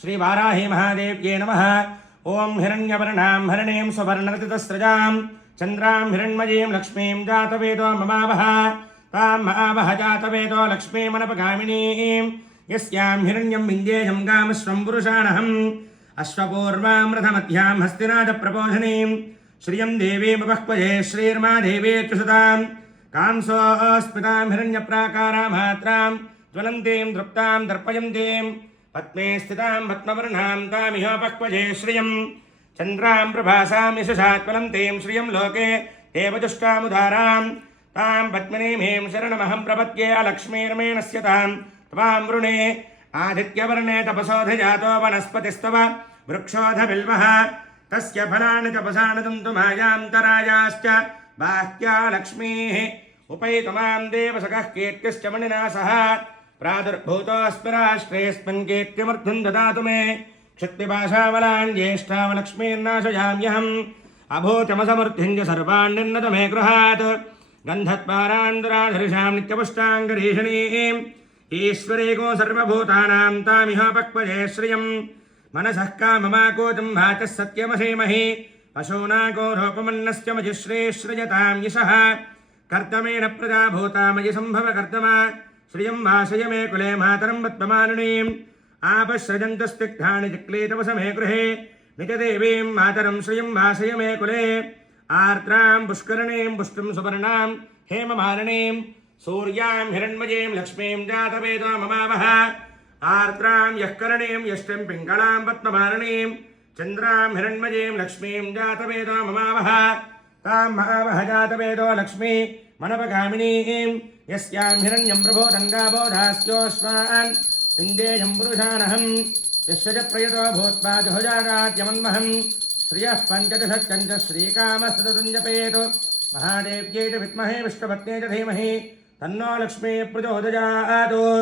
श्री वाराही महादेव्ये नमः। ओं हिरण्यवर्णां हरिणीं सुवर्णरतितस्रजां चन्द्रां हिरण्मयीं लक्ष्मीं जातवेदो ममावह तां महावह जातवेदो लक्ष्मीमनपगामिनीं यस्यां हिरण्यं विन्देयं गामश्वं पुरुषाणहम् अश्वपूर्वां रथमध्यां हस्तिनाथप्रबोधिनीं श्रियं देवीमपक्वये श्रीर्मा देवीत्युषतां कांसोऽस्मितां हिरण्यप्राकारां मात्रां ज्वलन्तीं दृप्तां दर्पयन्तीं पद्मे स्थितां पद्मवर्णां तामिह पक्वजे श्रियं चन्द्रां प्रभासां यशसात्वलन्तीं श्रियं लोके देवजुष्टामुदारां तां पद्मिनीं शरणमहं प्रपद्ये अलक्ष्मीर्मेणस्य तां त्वां वृणे आदित्यवर्णे तपसोऽधिजातो वनस्पतिस्तव वृक्षोऽधबिल्वः तस्य फलानि तपसा नदन्तु मायान्तरायाश्च बाह्या लक्ष्मीः उपैतमां देवसखः कीर्तिश्च मणिना सह प्रादुर्भूतोऽस्मि राष्ट्रेऽस्मिन् कीर्तिमर्थं ददातु मे क्षत्पिपाशावलान् ज्येष्ठावलक्ष्मीर्नाशयाम्यहम् अभूतमसमृद्धिं च सर्वाण्यन्नत मे गृहात् गन्धत्वारान्दुराधरिषां नित्यपुष्टाङ्गरीषणीम् ईश्वरीको सर्वभूतानां तामिह पक्वजे श्रियं मनसः काममाकोचं वाचः सत्यमसेमहि पशूनाको रूपमन्नस्य मजिश्रेश्रयतां यशः कर्तमेन प्रजा भूतामयि सम्भव कर्तमा श्रियं वासय मे कुले मातरं पद्ममालिनीम् आपश्रजन्तस्तिग्धानि चिक्लीतवसमे गृहे निजदेवीं मातरं श्रियं वासय मे कुले आर्द्रां पुष्करणीं पुष्टिं सुवर्णां हेममालिनीं सूर्यां हिरण्मयीं लक्ष्मीं जातवेदो ममावह आर्द्रां यःकरणीं यष्टिं पिङ्गलां पद्ममालिनीं चन्द्रां हिरण्मयीं लक्ष्मीं जातवेदो ममावह तां महावह जातवेदो लक्ष्मी मनपगामिनीं यस्यां हिरण्यं प्रभोदङ्गाबोधास्योऽश्वान् इन्देयं पुरुषानहं यस्य च प्रयतो भूत्वा जुहुजागात्यमन्महं श्रियः पञ्चदशश्च श्रीकामस्तुतं जपेत् महादेव्यै च विद्महे विष्णुपत्न्यै च धीमहि तन्नो लक्ष्मी प्रचोदयात्।